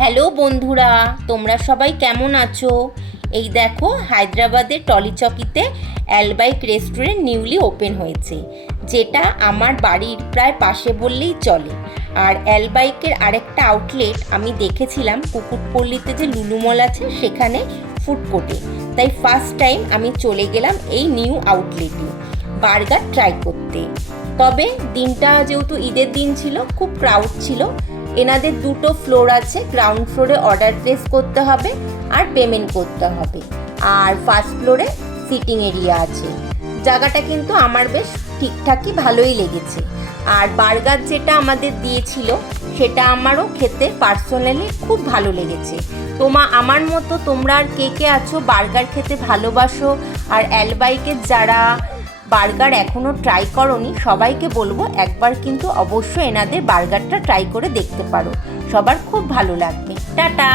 Hello বন্ধুরা, তোমরা সবাই কেমন আছো? এই দেখো, হায়দ্রাবাদের টলিচকিতে অ্যালবাইক রেস্টুরেন্ট নিউলি ওপেন হয়েছে, যেটা আমার বাড়ির প্রায় পাশে বললেই চলে। আর অ্যালবাইকের আরেকটা আউটলেট আমি দেখেছিলাম কুকুরপল্লিতে, যে লুলু মল আছে সেখানে, ফুড কোর্টে। তাই ফার্স্ট টাইম আমি চলে গেলাম এই নিউ আউটলেটে বার্গার ট্রাই করতে। তবে দিনটা যেহেতু ঈদের দিন ছিল, খুব ক্রাউড ছিল। এনাদের দুটো ফ্লোর আছে, গ্রাউন্ড ফ্লোরে অর্ডার প্লেস করতে হবে আর পেমেন্ট করতে হবে, আর ফার্স্ট ফ্লোরে সিটিং এরিয়া আছে। জায়গাটা কিন্তু আমার বেশ ঠিকঠাকই ভালোই লেগেছে। আর বার্গার যেটা আমাদের দিয়েছিল সেটা আমারও খেতে পার্সোনালি খুব ভালো লেগেছে। আমার মতো তোমরা আর কে কে আছো বার্গার খেতে ভালোবাসো, আর অ্যালবাইকের যারা বার্গার এখনও ট্রাই করোনি, সবাইকে বলবো একবার কিন্তু অবশ্যই এনাদের বার্গারটা ট্রাই করে দেখতে পারো, সবার খুব ভালো লাগবে। টাটা।